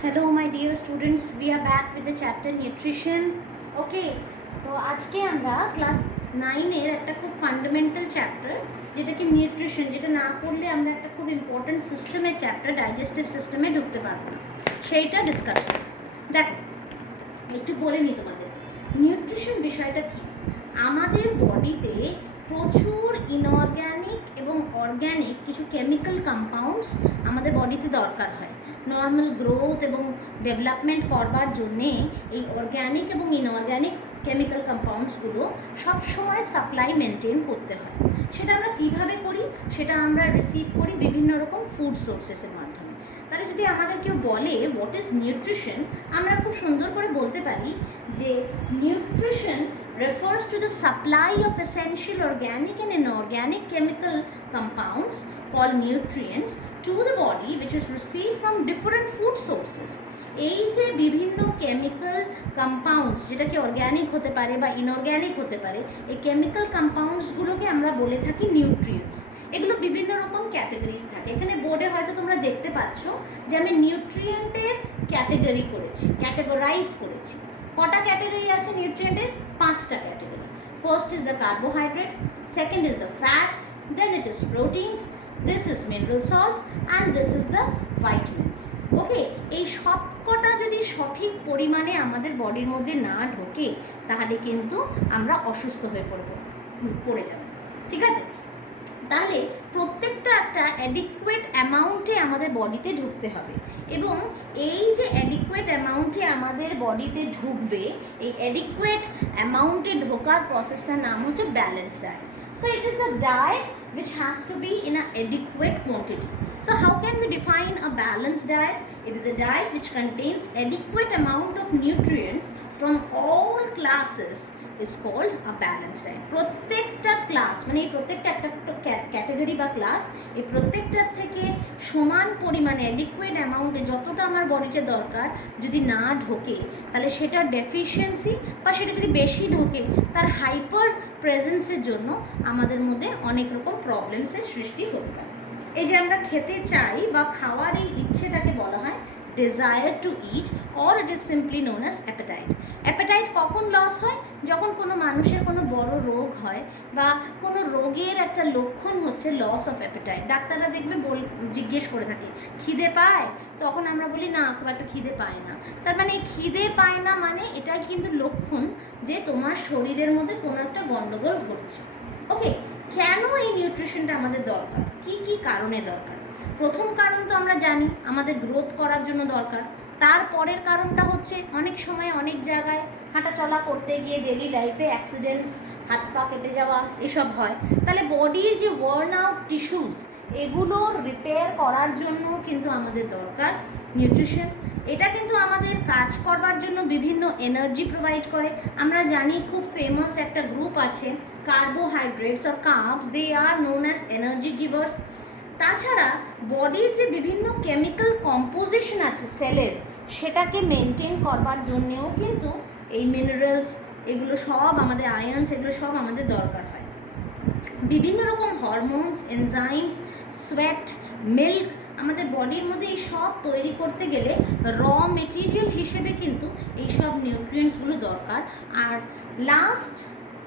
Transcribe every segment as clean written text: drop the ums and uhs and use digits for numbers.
Hello my dear students, we are back with the chapter nutrition. Okay, তো আজকে আমরা class 9 একটা খুব ফান্ডামেন্টাল চ্যাপ্টার যেটাকে নিউট্রিশন, যেটা না পড়লে আমরা একটা খুব ইম্পর্টেন্ট সিস্টেমের চ্যাপ্টার ডাইজেস্টিভ সিস্টেমে ঢুকতে পারবো না, সেইটা ডিসকাস করব। দেখো একটু বলে নিই তোমাদের নিউট্রিশন বিষয়টা কি। আমাদের বডিতে প্রচুর ইনঅর্গ্যানিক এবং অর্গ্যানিক কিছু কেমিক্যাল কম্পাউন্ডস আমাদের বডিতে দরকার হয় নর্মাল গ্রোথ এবং ডেভেলপমেন্ট করবার জন্যে। এই অর্গ্যানিক এবং ইনঅর্গ্যানিক কেমিক্যাল কম্পাউন্ডসগুলো সবসময় সাপ্লাই মেনটেন করতে হয়। সেটা আমরা কীভাবে করি, সেটা আমরা রিসিভ করি বিভিন্ন রকম ফুড সোর্সেসের মাধ্যমে। তাহলে যদি আমাদের কেউ বলে হোয়াট ইজ নিউট্রিশন, আমরা খুব সুন্দর করে বলতে পারি যে nutrition refers to the supply of essential organic and inorganic chemical compounds called nutrients to the body which is received from different food sources. এই যে বিভিন্ন কেমিক্যাল কম্পাউন্ডস, যেটা কি অর্গ্যানিক হতে পারে বা ইনঅর্গ্যানিক হতে পারে, এই কেমিক্যাল কম্পাউন্ডসগুলোকে আমরা বলে থাকি নিউট্রিয়েন্টস। এগুলো বিভিন্ন রকম ক্যাটাগরিজ থাকে। এখানে বোর্ডে হয়তো তোমরা দেখতে পাচ্ছ যে আমি নিউট্রিয়েন্টের ক্যাটাগরি করেছি, ক্যাটাগরাইজ করেছি। কটা ক্যাটাগরি আছে নিউট্রিয়েন্টের? 5টা category. First is the carbohydrate, second is the fats, then it is proteins, this is mineral salts and this is the vitamins. Okay, এই সব কটা যদি সঠিক পরিমাণে আমাদের বডির মধ্যে না ঢোকে তাহলে কিন্তু আমরা অসুস্থ হয়ে পড়ে যাব। ঠিক আছে, তাহলে প্রত্যেকটা একটা অ্যাডিকুয়েট অ্যামাউন্টে আমাদের বডিতে ঢুকতে হবে, এবং এই যে অ্যাডিকুয়েট অ্যামাউন্টে আমাদের বডিতে ঢুকবে, এই অ্যাডিকুয়েট অ্যামাউন্টে ঢোকার প্রসেসটার নাম হচ্ছে balance diet. So it is the diet which has to be in an adequate quantity. So how can we define a balanced diet? It is a diet which contains adequate amount of nutrients from all classes is called a balanced diet. প্রত্যেকটা class মানে এই প্রত্যেকটা একটা category বা class, এই প্রত্যেকটার থেকে সমান পরিমাণে অ্যাডিকুয়েট অ্যামাউন্টে যতটা আমার বডিতে দরকার যদি না ঢোকে তাহলে সেটার ডেফিসিয়েন্সি, বা সেটা যদি বেশি ঢোকে তার হাইপার প্রেজেন্সের জন্য আমাদের মধ্যে অনেক রকম প্রবলেমসের সৃষ্টি হতে পারে। এই যে আমরা খেতে চাই বা খাওয়ার এই ইচ্ছেটাকে বলা হয় desire to eat, or it is simply known as appetite. Appetite কখন লস হয়? যখন কোনো মানুষের কোনো বড় রোগ হয় বা কোনো রোগের একটা লক্ষণ হচ্ছে লস অফ অ্যাপেটাইট। ডাক্তাররা দেখবে জিজ্ঞেস করে থাকে খিদে পায়, তখন আমরা বলি না খুব একটা খিদে পায় না। তার মানে খিদে পায় না মানে এটাই কিন্তু লক্ষণ যে তোমার শরীরের মধ্যে কোনো একটা গণ্ডগোল ঘটছে। ওকে, কেন এই নিউট্রিশনটা আমাদের দরকার, কি কি কারণে দরকার? প্রথম কারণ তো আমরা জানি আমাদের গ্রোথ করার জন্য দরকার। তারপরের কারণটা হচ্ছে অনেক সময় অনেক জায়গায় হাঁটাচলা করতে গিয়ে ডেলি লাইফে অ্যাক্সিডেন্টস, হাত পা কেটে যাওয়া এসব হয়। তাহলে বডির যে ওয়ার্ন আউট টিস্যুস, এগুলোর রিপেয়ার করার জন্য কিন্তু আমাদের দরকার নিউট্রিশন। এটা কিন্তু আমাদের কাজ করবার জন্য বিভিন্ন এনার্জি প্রোভাইড করে। আমরা জানি খুব ফেমাস একটা গ্রুপ আছে carbohydrates or carbs, they are known as energy givers. তাছাড়া বডির যে বিভিন্ন কেমিক্যাল কম্পোজিশন আছে সেলের, সেটাকে মেনটেন করবার জন্যেও কিন্তু এই মিনারেলস, এগুলো সব আমাদের আয়ন্স, এগুলো সব আমাদের দরকার হয়। বিভিন্ন রকম হরমোনস, এনজাইমস, সোয়েট, মিল্ক, আমাদের বডির মধ্যে এই সব তৈরি করতে গেলে র মেটেরিয়াল হিসেবে কিন্তু এই সব নিউট্রিয়েন্টসগুলো দরকার। আর লাস্ট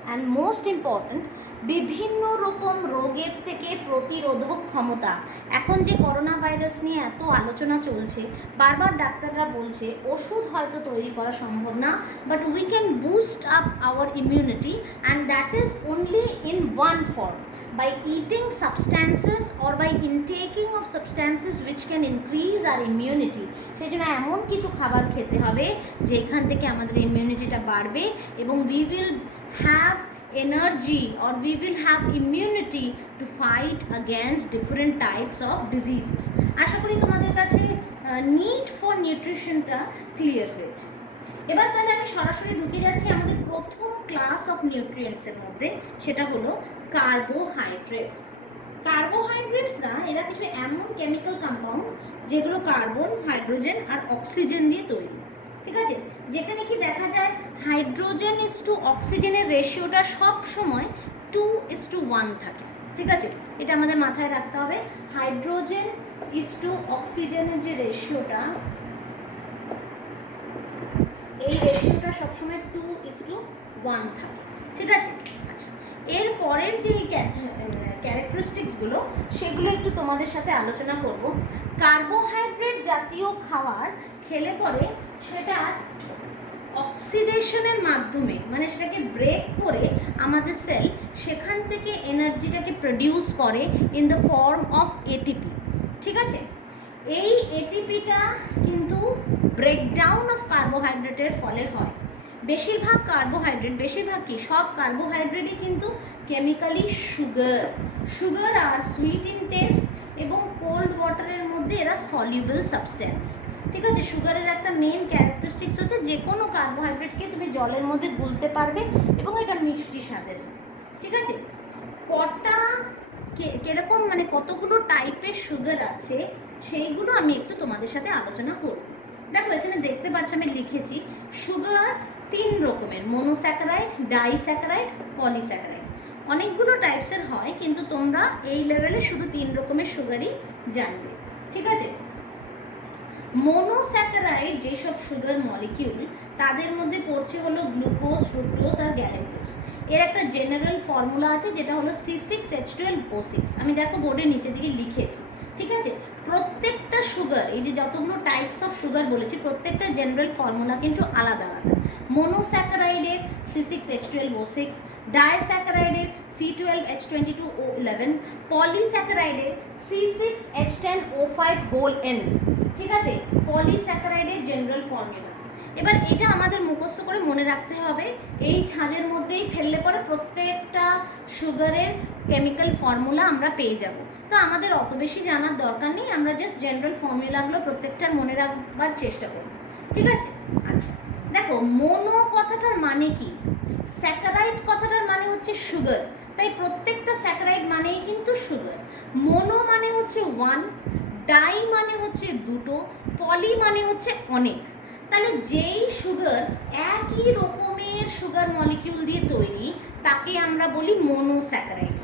অ্যান্ড মোস্ট ইম্পর্ট্যান্ট, বিভিন্ন রকম রোগের থেকে প্রতিরোধক ক্ষমতা। এখন যে করোনা ভাইরাস নিয়ে এত আলোচনা চলছে, বারবার ডাক্তাররা বলছে ওষুধ হয়তো তৈরি করা সম্ভব না, but we can boost up our immunity, and that is only in one form, by eating substances or by intaking of substances which can increase our immunity. সেই জন্য এমন কিছু খাবার খেতে হবে যেখান থেকে আমাদের ইমিউনিটিটা বাড়বে এবং we will have energy or we will have immunity to fight against different types of diseases. আশা করি তোমাদের কাছে need for nutritionটা ক্লিয়ার হয়েছে। এবার তাহলে আমি সরাসরি ঢুকে যাচ্ছি আমাদের প্রথম ক্লাস অফ নিউট্রিয়েন্টসের মধ্যে, সেটা হলো কার্বোহাইড্রেটস। কার্বোহাইড্রেটস না, এরা কিছু এমন কেমিক্যাল কম্পাউন্ড যেগুলো কার্বন, হাইড্রোজেন আর অক্সিজেন দিয়ে তৈরি। ঠিক আছে, যেখানে কি দেখা যায় হাইড্রোজেন ইজ টু অক্সিজেনের রেশিওটা সব সময় 2:1 থাকে। ঠিক আছে, এটা আমাদের মাথায় রাখতে হবে। হাইড্রোজেন ইজ টু অক্সিজেনের যে রেশিওটা এই রেশিওটা সবসময় 2:1 থাকে, ঠিক আছে। আচ্ছা, এর পরের যে ক্যারেক্টারিস্টিক্সগুলো সেগুলো একটু তোমাদের সাথে আলোচনা করব। কার্বোহাইড্রেট জাতীয় খাবার খেলে পরে সেটা অক্সিডেশনের মাধ্যমে, মানে সেটাকে ব্রেক করে আমাদের সেল সেখান থেকে এনার্জিটাকে প্রডিউস করে in the form of ATP, ঠিক আছে। এই এটিপিটা কিন্তু ব্রেকডাউন অফ কার্বোহাইড্রেটের ফলে হয়। বেশিরভাগ কার্বোহাইড্রেট, বেশিরভাগ কি সব কার্বোহাইড্রেটই কিন্তু কেমিক্যালি সুগার আর সুইট ইন টেস্ট এবং কোল্ড ওয়াটারের মধ্যে এরা সলিউবল সাবস্টেন্স, ঠিক আছে। সুগারের একটা মেন ক্যারেক্টারিস্টিক্স হচ্ছে যে কোনো কার্বোহাইড্রেটকে তুমি জলের মধ্যে গুলতে পারবে এবং এটা মিষ্টি স্বাদের, ঠিক আছে। কটা কিরকম মানে কতগুলো টাইপের সুগার আছে সেইগুলো আমি একটু তোমাদের সাথে আলোচনা করব। দেখো এখানে দেখতে পাচ্ছ আমি লিখেছি সুগার 3 রকমের, মনোস্যাকারাইড, ডাইস্যাকারাইড, পলিস্যাকারাইড। অনেকগুলো টাইপসের হয় কিন্তু তোমরা এই লেভেলে শুধু 3 রকমের সুগারই জানবে, ঠিক আছে। মনোস্যাকারাইড যেসব সুগার মলিকিউল তাদের মধ্যে পড়ছে হলো গ্লুকোজ, ফ্রুক্টোজ আর গ্যালাক্টোজ। এর একটা জেনারেল ফর্মুলা আছে যেটা হলো C6H12O6। আমি দেখো বোর্ডের নিচের দিকে লিখেছি, ঠিক আছে। প্রত্যেকটা সুগার, এই যে যতগুলো টাইপস অফ সুগার বলেছি, প্রত্যেকটা জেনারেল ফর্মুলা কিন্তু আলাদা আলাদা। মনোস্যাকারাইডের C6H12O6, ডাইস্যাকারাইডের C12H22O11, পলিস্যাকারাইডের C6H10O5N, ঠিক আছে। পলিস্যাকারাইডের জেনারেল ফর্মুলা। এবার এটা আমাদের মুখস্থ করে মনে রাখতে হবে, এই ছাঁচের মধ্যেই ফেললে পরে প্রত্যেকটা সুগারের কেমিক্যাল ফর্মুলা আমরা পেয়ে যাব। তো আমাদের অত বেশি জানার দরকার নেই, আমরা জাস্ট জেনারেল ফর্মুলাগুলো প্রত্যেকটার মনে রাখবার চেষ্টা করব, ঠিক আছে। আচ্ছা দেখো, মোনো কথাটার মানে কি? স্যাকারাইড কথাটার মানে হচ্ছে সুগার, তাই প্রত্যেকটা স্যাকারাইড মানেই কিন্তু সুগার। মোনো মানে হচ্ছে 1, ডাই মানে হচ্ছে 2, পলি মানে হচ্ছে অনেক। তাহলে যেই সুগার একই রকমের সুগার মলিকিউল দিয়ে তৈরি তাকে আমরা বলি monosaccharide.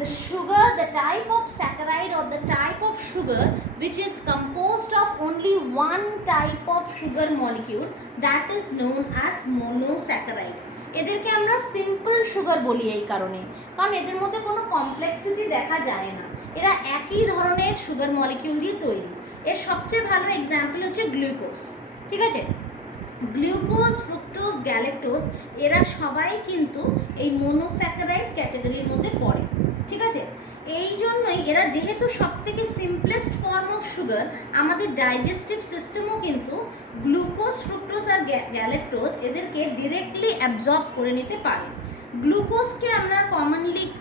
The sugar, the type of saccharide or the type of sugar which is composed of only one type of sugar molecule, that is known as monosaccharide. এদেরকে আমরা সিম্পল সুগার বলি এই কারণে, কারণ এদের মধ্যে কোনো কমপ্লেক্সিটি দেখা যায় না, এরা একই ধরনের সুগার মলিকিউল দিয়ে তৈরি। এর সবচেয়ে ভালো এক্সাম্পল হচ্ছে গ্লুকোজ, ঠিক আছে। গ্লুকোজ, ফ্রুক্টোজ, গ্যালাক্টোজ এরা সবাই কিন্তু এই মোনোস্যাকারাইড ক্যাটাগরির মধ্যে পড়ে, ঠিক আছে। এই জন্যই এরা যেহেতু সবথেকে সিম্পলেস্ট ফর্ম অফ সুগার, আমাদের ডাইজেস্টিভ সিস্টেমও কিন্তু গ্লুকোজ, ফ্রুক্টোজ আর গ্যালাক্টোজ এদেরকে ডিরেক্টলি অ্যাবজর্ব করে নিতে পারে। গ্লুকোজকে আমরা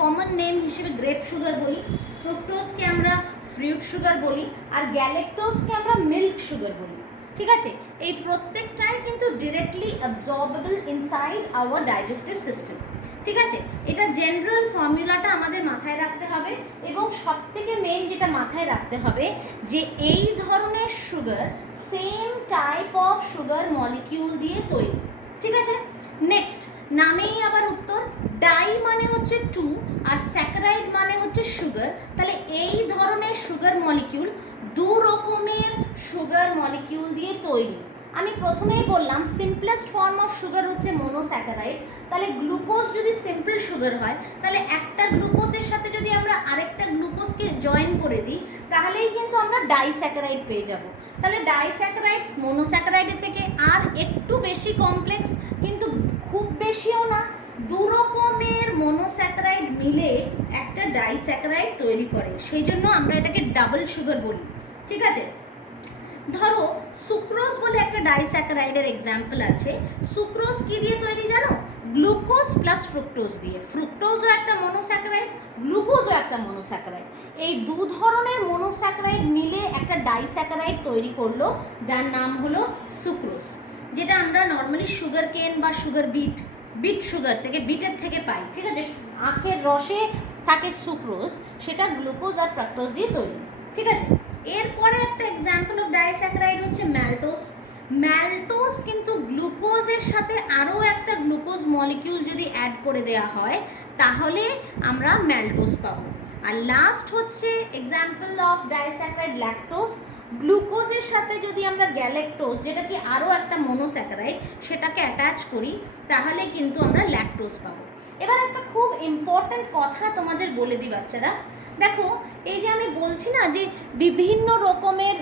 কমন নেম হিসেবে গ্রেপ সুগার বলি, ফ্রুক্টোজকে আমরা ফ্রুট সুগার বলি, আর গ্যালাক্টোজকে আমরা মিল্ক সুগার বলি, ঠিক আছে। এই প্রত্যেকটাই কিন্তু directly absorbable inside our digestive system, ঠিক আছে। এটা জেনারেল ফর্মুলাটা আমাদের মাথায় রাখতে হবে, এবং সবথেকে মেন যেটা মাথায় রাখতে হবে যে এই ধরনের sugar same type of sugar molecule দিয়ে তৈরি, ঠিক আছে। নেক্সট, নামেই আবার উত্তর। ডাই মানে হচ্ছে 2 আর স্যাকারাইড মানে হচ্ছে সুগার। তাহলে এই ধরনের সুগার মলিকিউল 2 রকমের সুগার মলিকিউল দিয়ে তৈরি। আমি প্রথমেই বললাম সিম্পলেস্ট ফর্ম অফ সুগার হচ্ছে মোনোস্যাকারাইড। তাহলে গ্লুকোজ যদি সিম্পল সুগার হয়, তাহলে একটা গ্লুকোজের সাথে যদি আমরা আরেকটা গ্লুকোজকে জয়েন করে দিই তাহলেই কিন্তু আমরা ডাইস্যাকারাইড পেয়ে যাব। তাহলে ডাইস্যাকারাইড মোনোস্যাকারাইডের থেকে আর একটু বেশি কমপ্লেক্স, কিন্তু খুব বেশিও না। 2 রকমের মোনোস্যাকারাইড মিলে একটা ডাইস্যাকারাইড তৈরি করে, সেই জন্য আমরা এটাকে ডাবল সুগার বলি, ঠিক আছে। ধরো সুক্রোজ বলে একটা ডাইস্যাকারাইডের এক্সাম্পল আছে। সুক্রোজ কি দিয়ে তৈরি জানো? গ্লুকোজ প্লাস ফ্রুক্টোজ দিয়ে। ফ্রুক্টোজও একটা মনোস্যাকারাইড, গ্লুকোজও একটা মনোস্যাকারাইড। এই 2 ধরনের মনোস্যাকারাইড মিলে একটা ডাইস্যাকারাইড তৈরি করলো, যার নাম হলো সুক্রোজ, যেটা আমরা নর্মালি সুগার কেন বা সুগার বিট সুগার থেকে, বিটের থেকে পাই, ঠিক আছে। আখের রসে থাকে সুক্রোজ, সেটা গ্লুকোজ আর ফ্রাক্টোজ দিয়ে তৈরি, ঠিক আছে। এরপরে একটা এক্সাম্পল অফ ডাইস্যাকারাইড হচ্ছে ম্যালটোজ। ম্যালটোজ কিন্তু গ্লুকোজের সাথে আরও একটা গ্লুকোজ মলিকিউল যদি অ্যাড করে দেওয়া হয় তাহলে আমরা ম্যালটোজ পাবো। আর লাস্ট হচ্ছে এক্সাম্পল অফ ডাইস্যাকারাইড ল্যাকটোজ। গ্লুকোজের সাথে যদি আমরা গ্যালাক্টোজ, যেটা কি আরও একটা মনোস্যাকারাইড, সেটাকে অ্যাটাচ করি, তাহলে কিন্তু আমরা ল্যাকটোজ পাবো। এবার একটা খুব ইম্পর্ট্যান্ট কথা তোমাদের বলে দিই বাচ্চারা, দেখো এই যে আমি বলছি না যে বিভিন্ন রকমের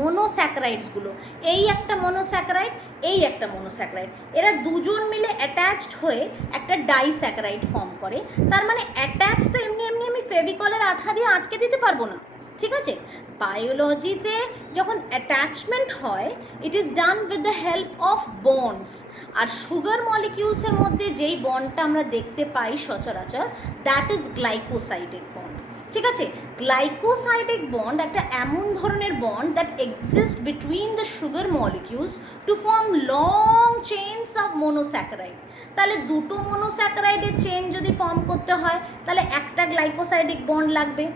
মনোস্যাকারাইডসগুলো, এই একটা মনোস্যাকারাইড, এই একটা মনোস্যাকারাইড, এরা দুজন মিলে অ্যাটাচড হয়ে একটা ডাইস্যাকারাইড ফর্ম করে। তার মানে অ্যাটাচ তো এমনি এমনি আমি ফেভিকলের আঠা দিয়ে আটকে দিতে পারবো না, ঠিক আছে? বায়োলজিতে যখন অ্যাটাচমেন্ট হয়, it is done with the help of bonds. আর সুগার মলিকিউলসের মধ্যে যেই বন্ডটা আমরা দেখতে পাই সচরাচর, দ্যাট ইজ গ্লাইকোসাইডিক বন্ড, ঠিক আছে? গ্লাইকোসাইডিক বন্ড একটা এমন ধরনের bond that exist between the sugar molecules to form long chains of monosaccharide. তাহলে দুটো মনোস্যাকারাইডের চেইন যদি ফর্ম করতে হয়, তাহলে একটা গ্লাইকোসাইডিক বন্ড লাগবে।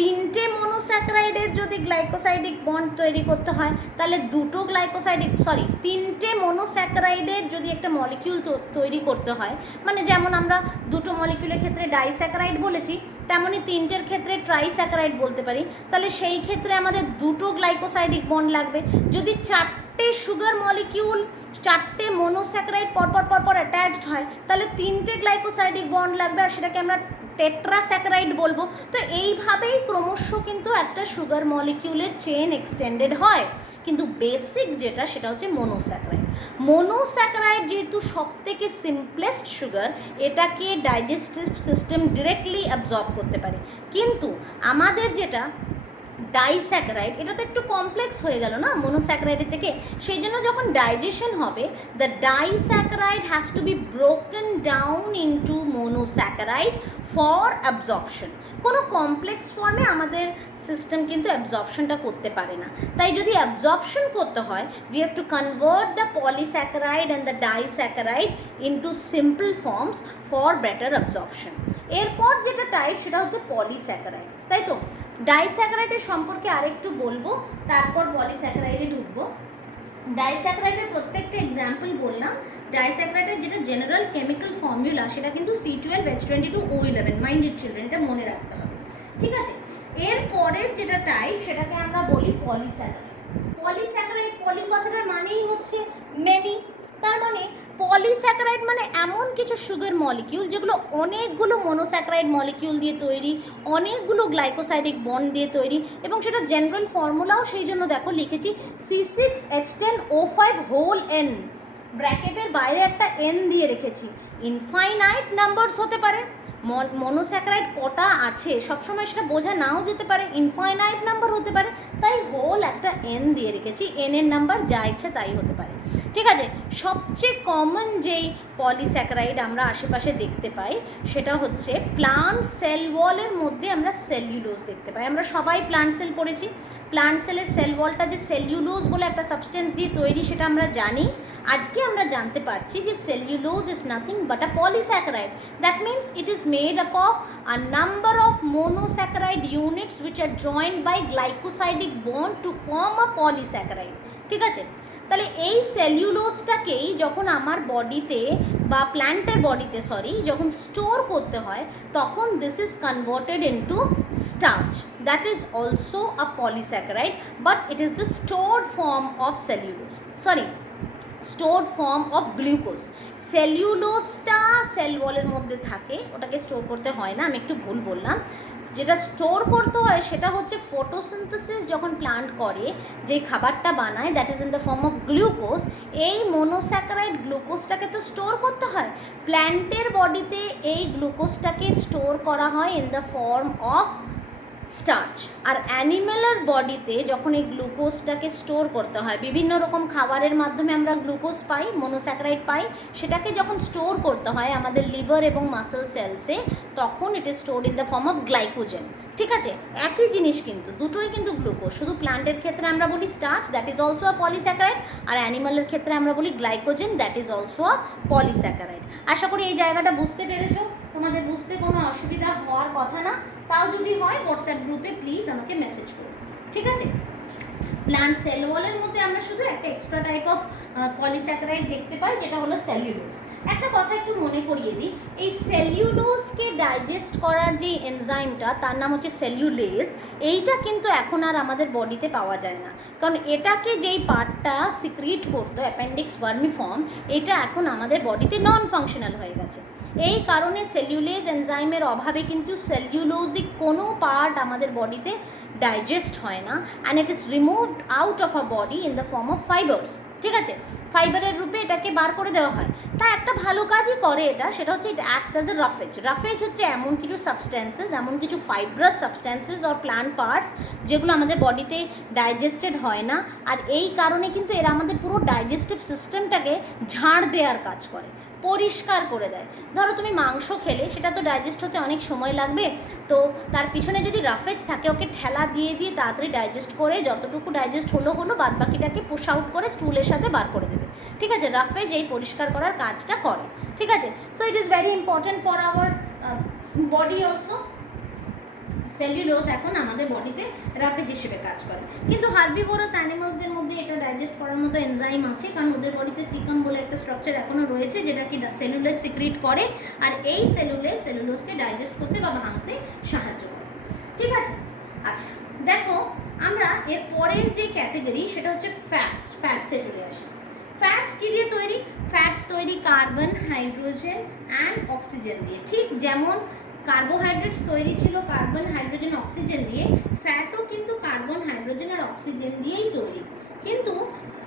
তিনটে মনোস্যাকারাইডের যদি গ্লাইকোসাইডিক বন্ড তৈরি করতে হয়, তাহলে তিনটে মনোস্যাকারাইডের যদি একটা মলিকিউল তৈরি করতে হয়, মানে যেমন আমরা দুটো মলিকিউলের ক্ষেত্রে ডাইস্যাকারাইড বলেছি, তেমনই তিনটের ক্ষেত্রে ট্রাইস্যাকারাইড বলতে পারি। তাহলে সেই ক্ষেত্রে আমাদের দুটো গ্লাইকোসাইডিক বন্ড লাগবে। যদি চারটে সুগার মলিকিউল, চারটে মনোস্যাকারাইড পরপর অ্যাটাচড হয়, তাহলে তিনটে গ্লাইকোসাইডিক বন্ড লাগবে, আর সেটাকে আমরা টেট্রাস্যাকারাইড বলবো। তো এইভাবেই ক্রমশ কিন্তু একটা সুগার মলিকিউলের চেন এক্সটেন্ডেড হয়। কিন্তু বেসিক যেটা, সেটা হচ্ছে মনোস্যাকারাইড। মনোস্যাকারাইড যেহেতু সবথেকে সিম্পলেস্ট সুগার, এটাকে ডাইজেস্টিভ সিস্টেম ডিরেক্টলি অ্যাবজর্ব করতে পারে। কিন্তু আমাদের যেটা ডাইস্যাকারাইড, এটা তো একটু কমপ্লেক্স হয়ে গেল না মনোস্যাকারাইডের থেকে। সেই জন্য যখন ডাইজেশন হবে, the disaccharide has to B broken down into monosaccharide for absorption. কোনো কমপ্লেক্স ফর্মে আমাদের সিস্টেম কিন্তু অ্যাবজর্পশনটা করতে পারে না। তাই যদি অ্যাবজর্পশন করতে হয়, we have to convert the polysaccharide and the disaccharide into simple forms for better absorption. এরপর যেটা টাইপ, সেটা হচ্ছে পলিস্যাকারাইড, তাই তো? ডাইস্যাকারাইডের সম্পর্কে আরেকটু বলবো, তারপর পলিস্যাকারাইডে ঢুকবো। ডাইস্যাকারাইডের প্রত্যেকটা এক্সাম্পল বললাম। ডাইস্যাকারাইডের যেটা জেনারেল কেমিক্যাল ফর্মুলা, সেটা কিন্তু C12H22O11, মাইন্ডেড চিলড্রেন, এটা মনে রাখতে হবে, ঠিক আছে? এর পরের যেটা টাইপ, সেটাকে আমরা বলি পলিস্যাকারাইড। পলিস্যাকারাইড, পলি কথাটার মানেই হচ্ছে মেনি। তার মানে পলিস্যাকারাইড মানে এমন কিছু সুগার মলিকিউল যেগুলো অনেকগুলো মনোস্যাকারাইড মলিকিউল দিয়ে তৈরি, অনেকগুলো গ্লাইকোসাইডিক বন্ড দিয়ে তৈরি, এবং সেটা জেনারেল ফর্মুলাও সেই জন্য দেখো লিখেছি C6H10O5 ব্র্যাকেটের বাইরে একটা N দিয়ে রেখেছি। ইনফাইনাইট নাম্বারস হতে পারে, মনোস্যাকারাইড কটা আছে সবসময় সেটা বোঝা নাও যেতে পারে, ইনফাইনাইট নাম্বার হতে পারে, তাই হোল একটা N দিয়ে রেখেছি। N এর নাম্বার যা ইচ্ছে তাই হতে পারে, ঠিক আছে? সবচেয়ে কমন যেই পলিস্যাকারাইড আমরা আশেপাশে দেখতে পাই, সেটা হচ্ছে প্লান্ট সেল ওয়ালের মধ্যে আমরা সেলুলোজ দেখতে পাই। আমরা সবাই প্লান্ট সেল পড়েছি। প্লান্ট সেলের সেল ওয়ালটা যে সেলুলোজ বলে একটা সাবস্টেন্স দিয়ে তৈরি, সেটা আমরা জানি। আজকে আমরা জানতে পারছি যে cellulose is nothing but a polysaccharide. That means it is made up of a number of monosaccharide units which are joined by glycosidic bond to form a polysaccharide, ঠিক আছে? তাহলে এই সেলুলোজটাকেই যখন আমার বডিতে বা প্ল্যান্টের বডিতে যখন স্টোর করতে হয়, তখন this is converted into starch, that is also a polysaccharide, but it is the stored form of cellulose, stored form of glucose. সেলুলোজটা সেল ওয়ালের মধ্যে থাকে, ওটাকে স্টোর করতে হয় না, আমি একটু ভুল বললাম। যেটা স্টোর করতে হয় সেটা হচ্ছে ফটোসিনথেসিস যখন প্লান্ট করে, যেই খাবারটা বানায়, that is in the form of glucose. এই মনোস্যাকারাইড গ্লুকোজটাকে তো স্টোর করতে হয়। প্ল্যান্টের বডিতে এই গ্লুকোজটাকে স্টোর করা হয় in the form of starch. আর অ্যানিমেলের বডিতে যখন এই গ্লুকোজটাকে স্টোর করতে হয়, বিভিন্ন রকম খাবারের মাধ্যমে আমরা গ্লুকোজ পাই, মনোস্যাকারাইড পাই, সেটাকে যখন স্টোর করতে হয় আমাদের লিভার এবং মাসেল সেলসে, তখন it is stored in the form of glycogen, ঠিক আছে? একই জিনিস কিন্তু, দুটোই কিন্তু গ্লুকোজ, শুধু প্ল্যান্টের ক্ষেত্রে আমরা বলি starch, that is also a polysaccharide, আর অ্যানিমালের ক্ষেত্রে আমরা বলি glycogen, that is also a polysaccharide. আশা করি এই জায়গাটা বুঝতে পেরেছো, তোমাদের বুঝতে কোনো অসুবিধা হওয়ার কথা না। তাও যদি হয় হোয়াটসঅ্যাপ গ্রুপে প্লিজ আমাকে মেসেজ করো, ঠিক আছে? প্ল্যান্ট সেল ওয়ালের মধ্যে আমরা শুধু একটা এক্সট্রা টাইপ অফ পলিস্যাকারাইড দেখতে পাই, যেটা হলো সেলুলোজ। একটা কথা একটু মনে করিয়ে দিই, এই সেলুলোজকে ডাইজেস্ট করার যে এনজাইমটা, তার নাম হচ্ছে সেলুলেজ। এইটা কিন্তু এখন আর আমাদের বডিতে পাওয়া যায় না, কারণ এটাকে যেই পার্টটা সিক্রিট করতো অ্যাপেন্ডিক্স ভার্মিফর্ম, এটা এখন আমাদের বডিতে নন ফাংশনাল হয়ে গেছে। এই কারণে সেলুলেজ এনজাইমের অভাবে কিন্তু সেলুলোজিক কোনো পার্ট আমাদের বডিতে ডাইজেস্ট হয় না, and it is removed out of a body in the form of fibres. ঠিক আছে, ফাইবারের রূপে এটাকে বার করে দেওয়া হয়। তা একটা ভালো কাজই করে এটা, সেটা হচ্ছে ইট অ্যাক্টস অ্যাজ এ রাফেজ। রাফেজ হচ্ছে এমন কিছু সাবস্ট্যান্সেস, এমন কিছু fibrous substances or plant parts যেগুলো আমাদের বডিতে ডাইজেস্টেড হয় না, আর এই কারণে কিন্তু এরা আমাদের পুরো ডাইজেস্টিভ সিস্টেমটাকে ঝাড় দেওয়ার কাজ করে, পরিষ্কার করে দেয়। ধরো তুমি মাংস খেলে, সেটা তো ডাইজেস্ট হতে অনেক সময় লাগবে, তো তার পিছনে যদি রাফেজ থাকে, ওকে ঠেলা দিয়ে দিয়ে তাড়াতাড়ি ডাইজেস্ট করে যতটুকু ডাইজেস্ট হলো বাদ বাকিটাকে পুশ আউট করে স্টুলের সাথে বার করে দেবে। ঠিক আছে, রাফেজ এই পরিষ্কার করার কাজটা করে। ঠিক আছে, so it is very important for our body also. Cellulose এখন আমাদের বডিতে রাফেজ হিসেবে কাজ করে। কিন্তু হার্বিভোরাস অ্যানিমালসদের মধ্যে এটা ডাইজেস্ট করার মতো এনজাইম আছে, কারণ ওদের বডিতে সিকাম বলে একটা স্ট্রাকচার এখনও রয়েছে, যেটা কি সেলুলোজ সিক্রিট করে, আর এই সেলুলোজকে ডাইজেস্ট করতে বা ভাঙতে সাহায্য করে। ঠিক আছে, আচ্ছা দেখো, আমরা এর পরের যে ক্যাটেগরি, সেটা হচ্ছে ফ্যাটসে চলে আসি। ফ্যাটস কী দিয়ে তৈরি? ফ্যাটস তৈরি কার্বন, হাইড্রোজেন অ্যান্ড অক্সিজেন দিয়ে। ঠিক যেমন কার্বোহাইড্রেটস তৈরি ছিল কার্বন, হাইড্রোজেন, অক্সিজেন দিয়ে, ফ্যাটও কিন্তু কার্বন, হাইড্রোজেন আর অক্সিজেন দিয়েই তৈরি। কিন্তু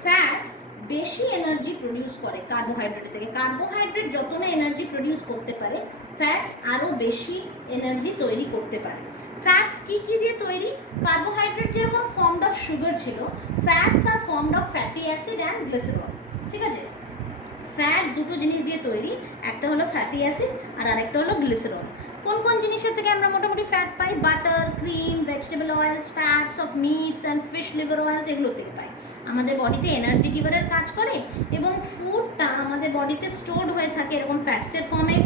ফ্যাট বেশি এনার্জি প্রডিউস করে কার্বোহাইড্রেট থেকে। কার্বোহাইড্রেট যত না এনার্জি প্রডিউস করতে পারে, ফ্যাটস আরও বেশি এনার্জি তৈরি করতে পারে। ফ্যাটস কী কী দিয়ে তৈরি? কার্বোহাইড্রেট যেরকম ফর্মড অফ সুগার ছিল, fats are formed of fatty acid and glycerol. ঠিক আছে, ফ্যাট দুটো জিনিস দিয়ে তৈরি, একটা হলো ফ্যাটি অ্যাসিড আর আরেকটা হলো গ্লিসারল। কোন কোন জিনিসের থেকে আমরা মোটামুটি fat pi? Butter, cream, vegetable oils, fats of meets and fish liver oils, এগুলো থেকে পাই। আমাদের বডিতে এনার্জি গিভারের কাজ করে, এবং ফুডটা আমাদের বডিতে স্টোরড হয়ে থাকে এরকম ফ্যাটসের ফর্মে।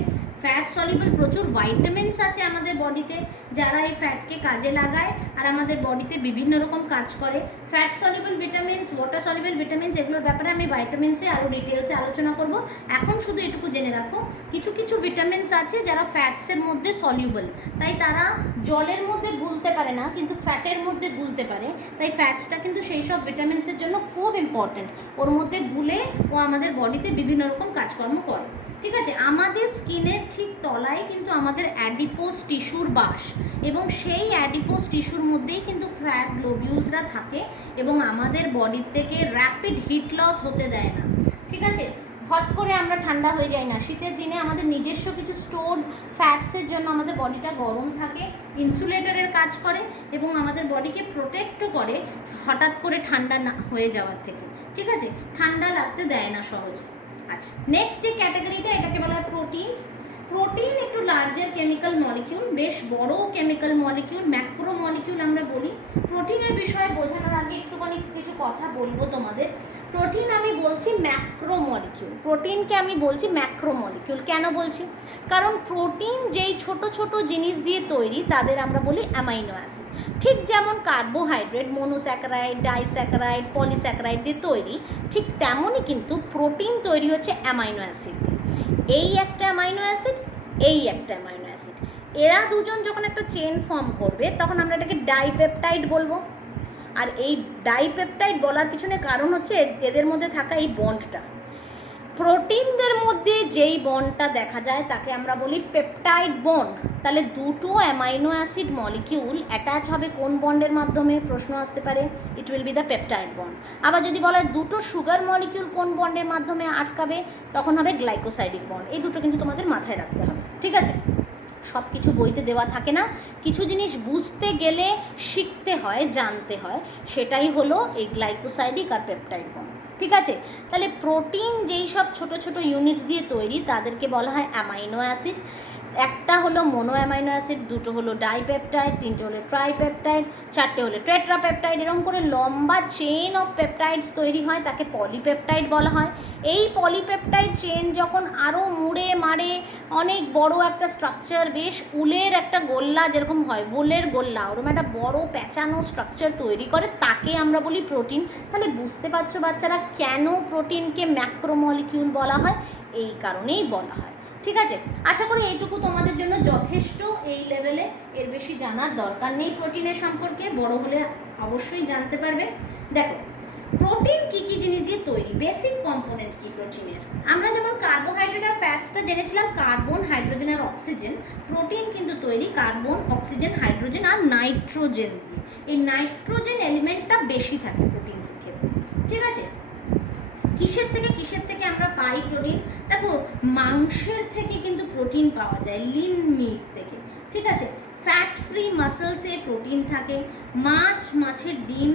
ফ্যাট সলিবল প্রচুর ভাইটামিনস আছে আমাদের বডিতে, যারা এই ফ্যাটকে কাজে লাগায় আর আমাদের বডিতে বিভিন্ন রকম কাজ করে। Fat soluble vitamins, water soluble vitamins, এগুলোর ব্যাপারে আমি ভাইটামিনসে আরও ডিটেলসে আলোচনা করব। এখন শুধু এটুকু জেনে রাখো, কিছু কিছু ভিটামিনস আছে যারা ফ্যাটসের মধ্যে সলিউবল, তাই তারা জলের মধ্যে গুলতে পারে না, কিন্তু ফ্যাটের মধ্যে গুলতে পারে। তাই ফ্যাটসটা কিন্তু সেই সব ভিটামিনসের জন্য খুব ইম্পর্ট্যান্ট, ওর মধ্যে গুলে ও আমাদের বডিতে বিভিন্ন রকম কাজকর্ম করে। ঠিক আছে, আমাদের স্কিনের ঠিক তলায় কিন্তু আমাদের অ্যাডিপোজ টিস্যুর বাস, এবং সেই অ্যাডিপোজ টিস্যুর মধ্যেই কিন্তু ফ্যাট গ্লোবিউলসরা থাকে, এবং আমাদের বডির থেকে র্যাপিড হিট লস হতে দেয় না। ঠিক আছে, হট করে আমরা ঠান্ডা হয়ে যাই না। শীতের দিনে আমাদের নিজস্ব কিছু স্টোরড ফ্যাটসের জন্য আমাদের বডিটা গরম থাকে, ইনসুলেটরের কাজ করে, এবং আমাদের বডিকে প্রোটেক্টও করে হঠাৎ করে ঠান্ডা না হয়ে যাওয়ার থেকে। ঠিক আছে, ঠান্ডা লাগতে দেয় না সহজে। আচ্ছা, নেক্সট যে ক্যাটাগরিটা, এটাকে বলা হয় প্রোটিনস। প্রোটিন একটু লার্জার কেমিক্যাল মলিকিউল, বেশ বড় কেমিক্যাল মলিকিউল, ম্যাক্রো মলিকিউল আমরা বলি। প্রোটিনের বিষয়ে বোঝানোর আগে একটুখানি কিছু কথা বলবো তোমাদের। প্রোটিন আমি বলছি ম্যাক্রো মলিকিউল, প্রোটিনকে আমি বলছি ম্যাক্রো মলিকিউল। কেন বলছি? কারণ প্রোটিন যেই ছোট ছোট জিনিস দিয়ে তৈরি, তাদের আমরা বলি অ্যামাইনো অ্যাসিড। ঠিক যেমন কার্বোহাইড্রেট মনোস্যাকারাইড, ডাইস্যাকারাইড, পলিস্যাকারাইড দিয়ে তৈরি, ঠিক তেমনই কিন্তু প্রোটিন তৈরি হচ্ছে অ্যামাইনো অ্যাসিড দিয়ে। এই একটা অ্যামাইনো অ্যাসিড, এই একটা অ্যামাইনো অ্যাসিড, এরা দুজন যখন একটা চেন ফর্ম করবে, তখন আমরা এটাকে ডাইপেপটাইড বলবো। আর এই ডাইপেপটাইড বলার পিছনে কারণ হচ্ছে এদের মধ্যে থাকা এই বন্ডটা। প্রোটিনদের মধ্যে যেই বন্ডটা দেখা যায় তাকে আমরা বলি পেপটাইড বন্ড। তাহলে দুটো অ্যামাইনো অ্যাসিড মলিকিউল অ্যাটাচ হবে কোন বন্ডের মাধ্যমে? প্রশ্ন আসতে পারে, it will be the peptide bond. আবার যদি বলা হয় দুটো সুগার মলিকিউল কোন বন্ডের মাধ্যমে আটকাবে, তখন হবে গ্লাইকোসাইডিক বন্ড। এই দুটো কিন্তু তোমাদের মাথায় রাখতে হবে। ঠিক আছে, সব কিছু বইতে দেওয়া থাকে না, কিছু জিনিস বুঝতে গেলে শিখতে হয়, জানতে হয়, সেটাই হলো এই গ্লাইকোসাইডিক আর পেপটাইড বন্ড। ঠিক আছে, তাহলে প্রোটিন যেই সব ছোট ছোট ইউনিটস দিয়ে তৈরি, তাদেরকে বলা হয় অ্যামাইনো অ্যাসিড। একটা হলো মোনো অ্যামাইনো অ্যাসিড, দুটো হলো ডাইপেপটাইড, তিনটে হলো ট্রাইপেপটাইড, চারটে হলো টেট্রাপেপটাইড, এরকম করে লম্বা চেন অফ পেপটাইডস তৈরি হয়, তাকে পলিপেপটাইড বলা হয়। এই পলিপেপটাইড চেন যখন আরও মুড়ে মারে অনেক বড় একটা স্ট্রাকচার, বেশ উলের একটা গোল্লা যেরকম হয়, উলের গোল্লা ওরকম একটা বড় প্যাঁচানো স্ট্রাকচার তৈরি করে, তাকে আমরা বলি প্রোটিন। তাহলে বুঝতে পারছো বাচ্চারা কেন প্রোটিনকে ম্যাক্রোমলিকিউল বলা হয়, এই কারণেই বলা হয়। ঠিক আছে, আশা করি এইটুকু তোমাদের জন্য যথেষ্ট এই লেভেলে, এর বেশি জানার দরকার নেই প্রোটিনের সম্পর্কে, বড় হলে অবশ্যই জানতে পারবে। দেখো প্রোটিন কী কী জিনিস দিয়ে তৈরি, বেসিক কম্পোনেন্ট কি প্রোটিনের, আমরা যেমন কার্বোহাইড্রেট আর ফ্যাটসটা জেনেছিলাম কার্বন, হাইড্রোজেন আর অক্সিজেন, প্রোটিন কিন্তু তৈরি কার্বন, অক্সিজেন, হাইড্রোজেন আর নাইট্রোজেন দিয়ে। এই নাইট্রোজেন এলিমেন্টটা বেশি থাকে প্রোটিনসের ক্ষেত্রে। ঠিক আছে, কিসের থেকে আমরা পাই প্রোটিন? দেখো মাংসের থেকে কিন্তু প্রোটিন পাওয়া যায়, লিন মিট থেকে। ঠিক আছে, ফ্যাট ফ্রি মাসেলসে প্রোটিন থাকে, মাছের ডিম,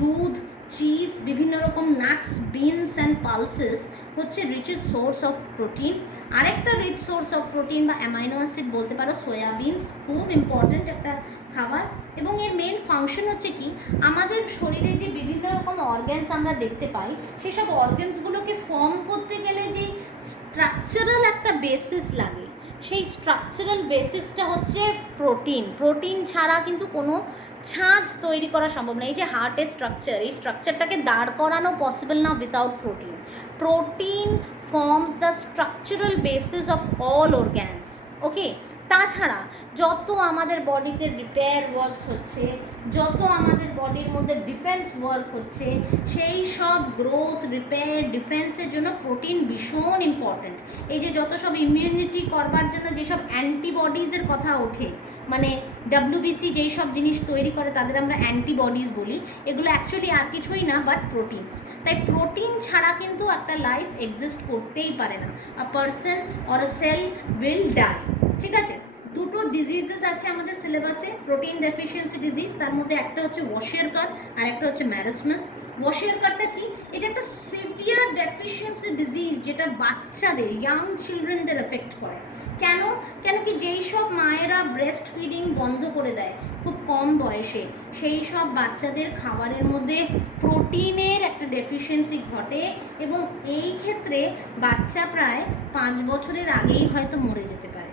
দুধ, চিজ, বিভিন্ন রকম নাটস, বিনস অ্যান্ড পালসেস হচ্ছে রিচেস্ট সোর্স অফ প্রোটিন। আরেকটা রিচ সোর্স অফ প্রোটিন বা অ্যামাইনো অ্যাসিড বলতে পারো সয়াবিনস, খুব ইম্পর্ট্যান্ট একটা খাবার। এবং এর মেন ফাংশন হচ্ছে কি, আমাদের শরীরে যে বিভিন্ন রকম অর্গ্যানস আমরা দেখতে পাই, সেসব অর্গ্যানসগুলোকে ফর্ম করতে গেলে যে স্ট্রাকচারাল একটা বেসিস লাগে, সেই স্ট্রাকচারাল বেসিসটা হচ্ছে প্রোটিন। প্রোটিন ছাড়া কিন্তু কোনো ছাঁচ তৈরি করা সম্ভব না। এই যে হার্টের স্ট্রাকচার, এই স্ট্রাকচারটাকে দাঁড় করানো পসিবল না without protein. Protein forms the structural basis of all organs. Okay, তাছাড়া যত আমাদের বডিতে রিপেয়ার ওয়ার্কস হচ্ছে, যত আমাদের বডির মধ্যে ডিফেন্স ওয়ার্ক হচ্ছে, সেই সব গ্রোথ, রিপেয়ার, ডিফেন্সের জন্য প্রোটিন ভীষণ ইম্পর্ট্যান্ট। এই যে যত সব ইমিউনিটি করবার জন্য যেসব অ্যান্টিবডিজের কথা ওঠে, মানে ডাব্লিউবিসি যেই সব জিনিস তৈরি করে তাদের আমরা অ্যান্টিবডিজ বলি, এগুলো অ্যাকচুয়ালি আর কিছুই না বাট প্রোটিনস। তাই প্রোটিন ছাড়া কিন্তু একটা লাইফ এক্সিস্ট করতেই পারে না। A person or a cell will die. ঠিক আছে, দুটো ডিজিজেস আছে আমাদের সিলেবাসে প্রোটিন ডেফিসিয়েন্সি ডিজিজ, তার মধ্যে একটা হচ্ছে ওয়াশিয়ারকার আর একটা হচ্ছে ম্যারাসমাস। ওয়াশিয়ারকারটা কি? এটা একটা সিভিয়ার ডেফিসিয়েন্সি ডিজিজ যেটা বাচ্চাদের, ইয়াং চিলড্রেনদের এফেক্ট করে। কেন? কি যেই সব মায়েরা ব্রেস্ট ফিডিং বন্ধ করে দেয় খুব কম বয়সে, সেই সব বাচ্চাদের খাবারের মধ্যে প্রোটিনের একটা ডেফিসিয়েন্সি ঘটে, এবং এই ক্ষেত্রে বাচ্চা প্রায় 5 বছরের আগেই হয়তো মরে যেতে পারে।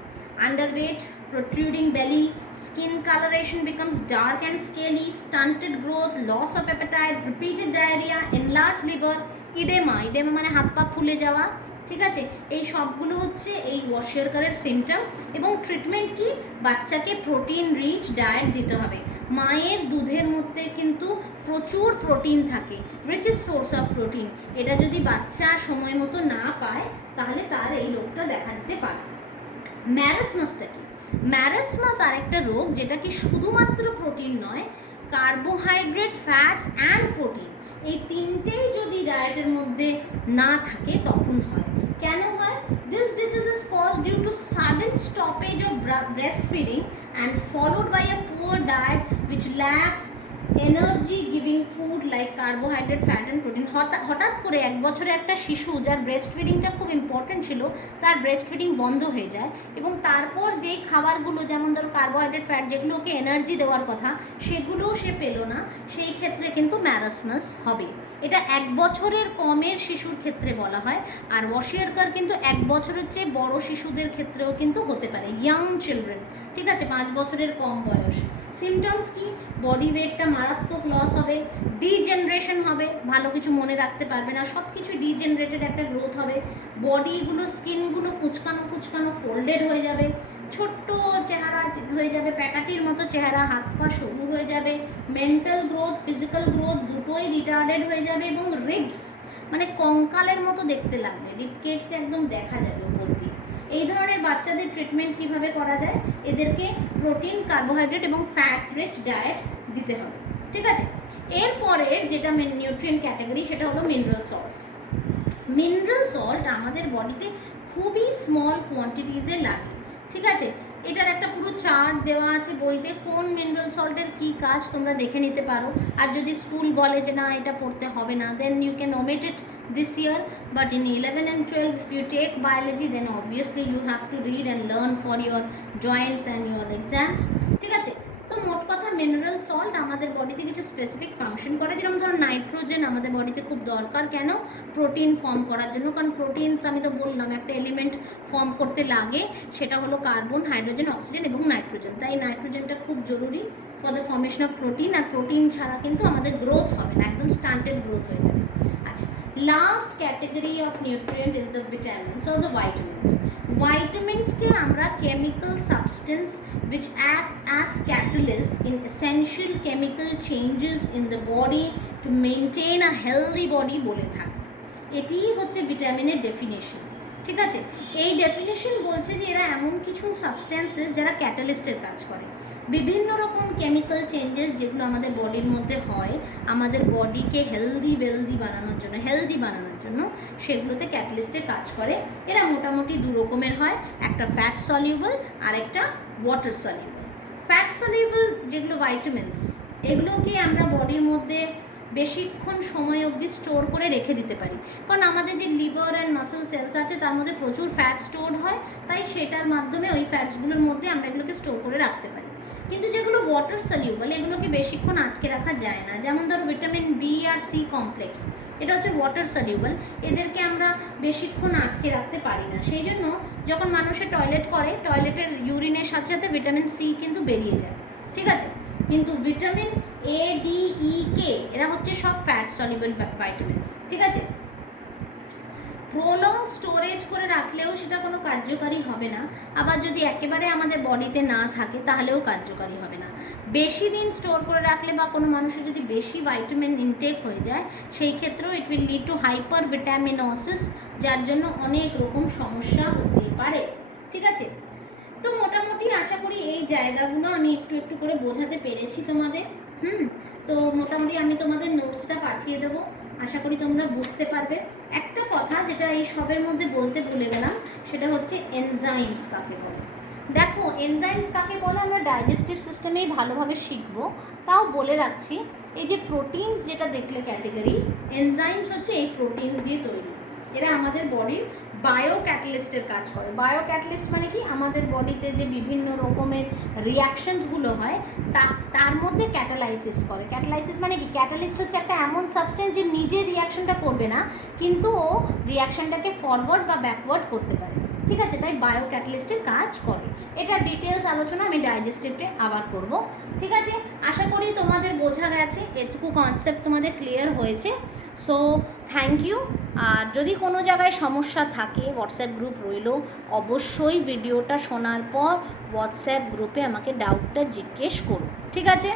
Underweight, protruding belly, skin coloration becomes dark and scaly, stunted growth, loss of appetite, repeated diarrhea, enlarged liver, edema মানে হাত পা ফুলে যাওয়া। ঠিক আছে, এই সবগুলো হচ্ছে এই ওয়াশিয়ারকারের সিমটম। এবং ট্রিটমেন্ট কি? বাচ্চাকে প্রোটিন রিচ ডায়েট দিতে হবে। মায়ের দুধের মধ্যে কিন্তু প্রচুর প্রোটিন থাকে, রিচেস্ট সোর্স অফ প্রোটিন। এটা যদি বাচ্চা সময় মতো না পায় তাহলে তার এই রোগটা দেখা দিতে পারে। ম্যারাসমাসটা কি? ম্যারাসমাস আরেকটা রোগ যেটা কি শুধুমাত্র প্রোটিন নয়, কার্বোহাইড্রেট, ফ্যাটস অ্যান্ড প্রোটিন, এই তিনটেই যদি ডায়েটের মধ্যে না থাকে তখন হয়। কেন হয়? This disease is caused due to sudden stoppage of breast feeding and followed by a poor diet which lacks energy giving food like carbohydrate, fat and protein. হঠাৎ করে 1 বছরে একটা শিশু যার ব্রেস্ট ফিডিংটা খুব ইম্পর্টেন্ট ছিল, তার ব্রেস্ট ফিডিং বন্ধ হয়ে যায়, এবং তারপর যেই খাবারগুলো যেমন ধরো কার্বোহাইড্রেট, ফ্যাট, যেগুলো ওকে এনার্জি দেওয়ার কথা সেগুলোও সে পেল না, সেই ক্ষেত্রে কিন্তু ম্যারাসমাস হবে। এটা 1 বছরের কমের শিশুর ক্ষেত্রে বলা হয়। আর ওয়াশিয়ারকার কিন্তু 1 বছরের চেয়ে বড় শিশুদের ক্ষেত্রেও কিন্তু হতে পারে, ইয়াং চিলড্রেন। ঠিক আছে, 5 বছরের কম বয়স। সিমটমস কি? বডি ওয়েটটা মারাত্মক লস হবে, ডিজেনারেশন হবে, ভালো কিছু মনে রাখতে পারবে না, সব কিছু ডিজেনারেটেড একটা গ্রোথ হবে, বডিগুলো, স্কিনগুলো কুচকানো ফোল্ডেড হয়ে যাবে, ছোট্ট চেহারা হয়ে যাবে, প্যাকাটির মতো চেহারা, হাত পা সরু হয়ে যাবে, মেন্টাল গ্রোথ, ফিজিক্যাল গ্রোথ দুটোই রিটার্ডেড হয়ে যাবে, এবং রিবস মানে কঙ্কালের মতো দেখতে লাগবে, রিবকেজটা একদম দেখা যাবে উপর দিয়ে। এই ধরনের বাচ্চাদের ট্রিটমেন্ট কিভাবে করা যায়? এদেরকে প্রোটিন, কার্বোহাইড্রেট এবং ফ্যাট রিচ ডায়েট দিতে হবে। ঠিক আছে, এরপরের যেটা নিউট্রিয়েন্ট ক্যাটাগরি সেটা হলো মিনারেল সল্টস। মিনারেল সল্ট আমাদের বডিতে খুবই স্মল কোয়ান্টিটিসে লাগে। ঠিক আছে, এটার একটা পুরো চার্ট দেওয়া আছে বইতে, কোন মিনারেল সল্টের কী কাজ তোমরা দেখে নিতে পারো। আর যদি স্কুল বলে যে না এটা পড়তে হবে না, then you can omit it this year, but in 11 and 12 if you take biology then obviously you have to read and learn for your joints and your exams, ঠিক আছে। তো মোট কথা মিনারেল সল্ট আমাদের বডিতে কিছু স্পেসিফিক ফাংশন করে, যেরকম ধরো নাইট্রোজেন আমাদের বডিতে খুব দরকার, কেন? প্রোটিন ফর্ম করার জন্য, কারণ প্রোটিনস আমি তো বললাম একটা এলিমেন্ট ফর্ম করতে লাগে, সেটা হলো কার্বন, হাইড্রোজেন, অক্সিজেন এবং নাইট্রোজেন। তাই নাইট্রোজেনটা খুব জরুরি for the formation of protein, আর প্রোটিন ছাড়া কিন্তু আমাদের গ্রোথ হবে না, একদম স্টান্টেড গ্রোথ হয়ে যাবে। আচ্ছা, last category of nutrient is the vitamins or the vitamins. ভাইটামিনসকে আমরা chemical substance which act as catalyst in essential chemical changes in the body to maintain a healthy body বলে থাকি। এটিই হচ্ছে ভিটামিনের ডেফিনেশন, ঠিক আছে। এই ডেফিনেশন বলছে যে এরা এমন কিছু সাবস্টেন্সেস যারা ক্যাটালিস্টের কাজ করে, বিভিন্ন রকম কেমিক্যাল চেঞ্জেস যেগুলো আমাদের বডির মধ্যে হয় আমাদের বডিকে হেলদি বানানোর জন্য সেগুলোতে ক্যাটালিস্টের কাজ করে। এরা মোটামুটি দু রকমের হয়, একটা ফ্যাট সলিউবল আর একটা ওয়াটার সলিউবল। ফ্যাট সলিউবল যেগুলো ভাইটামিনস, এগুলোকে আমরা বডির মধ্যে বেশিক্ষণ সময় অবধি স্টোর করে রেখে দিতে পারি, কারণ আমাদের যে লিভার অ্যান্ড মাসেল সেলস আছে তার মধ্যে প্রচুর ফ্যাট স্টোর হয়, তাই সেটার মাধ্যমে ওই ফ্যাটসগুলোর মধ্যে আমরা এগুলোকে স্টোর করে রাখতে পারি। কিন্তু যেগুলো ওয়াটার সলিউবল এগুলোকে বেশিক্ষণ আটকে রাখা যায় না, যেমন ধরো ভিটামিন বি আর সি কমপ্লেক্স, এটা হচ্ছে ওয়াটার সলিউবল, এদেরকে আমরা বেশিক্ষণ আটকে রাখতে পারি না। সেই জন্য যখন মানুষের টয়লেট করে, টয়লেটের ইউরিনের সাথে সাথে ভিটামিন সি কিন্তু বেরিয়ে যায়, ঠিক আছে। কিন্তু ভিটামিন এ, ডি, ই, কে এরা হচ্ছে সব ফ্যাট সলিউবল ভাইটামিনস, ঠিক আছে। প্রলং স্টোরেজ করে রাখলেও সেটা কোনো কার্যকারী হবে না, আবার যদি একেবারে আমাদের বডিতে না থাকে তাহলেও কার্যকারী হবে না। বেশি দিন স্টোর করে রাখলে বা কোনো মানুষের যদি বেশি ভাইটামিন ইনটেক হয়ে যায়, সেই ক্ষেত্রেও it will lead to hyper vitaminosis, যার জন্য অনেক রকম সমস্যা হতে পারে, ঠিক আছে। তো মোটামুটি আশা করি এই জায়গাগুলো আমি একটু একটু করে বোঝাতে পেরেছি তোমাদের। তো মোটামুটি আমি তোমাদের নোটসটা পাঠিয়ে দেবো, আশা করি তোমরা বুঝতে পারবে। একটা কথা যেটা এই সবের মধ্যে বলতে ভুলে গেলাম, সেটা হচ্ছে এনজাইমস কাকে বলে। দেখো এনজাইমস কাকে বলে আমরা ডাইজেস্টিভ সিস্টেমেই ভালোভাবে শিখবো, তাও বলে রাখছি। এই যে প্রোটিনস যেটা দেখলে ক্যাটেগরি, এনজাইমস হচ্ছে এই প্রোটিনস দিয়ে তৈরি, এরা আমাদের বডির বায়ো ক্যাটালিস্টের কাজ করে। বায়ো ক্যাটালিস্ট মানে কি, আমাদের বডিতে যে বিভিন্ন রকমের রিয়াকশনসগুলো হয় তার মধ্যে ক্যাটালাইসিস করে। ক্যাটালাইসিস মানে কি, ক্যাটালিস্ট হচ্ছে একটা এমন সাবস্টেন্স যে নিজে রিয়াকশনটা করবে না, কিন্তু ও রিয়াকশনটাকে ফরওয়ার্ড বা ব্যাকওয়ার্ড করতে পারে, ঠিক আছে। তাই বায়ো ক্যাটালিস্টের কাজ করে। এটা ডিটেলস আলোচনা আমি ডাইজেস্টিভে আবার করব, ঠিক আছে। আশা করি তোমাদের বোঝা গেছে, এটুকু কনসেপ্ট তোমাদের ক্লিয়ার হয়েছে। So thank you. আর যদি কোনো জায়গায় সমস্যা থাকে হোয়াটসঅ্যাপ গ্রুপ রইল, অবশ্যই ভিডিওটা শোনার পর হোয়াটসঅ্যাপ গ্রুপে আমাকে ডাউটটা জিজ্ঞেস করো, ঠিক আছে।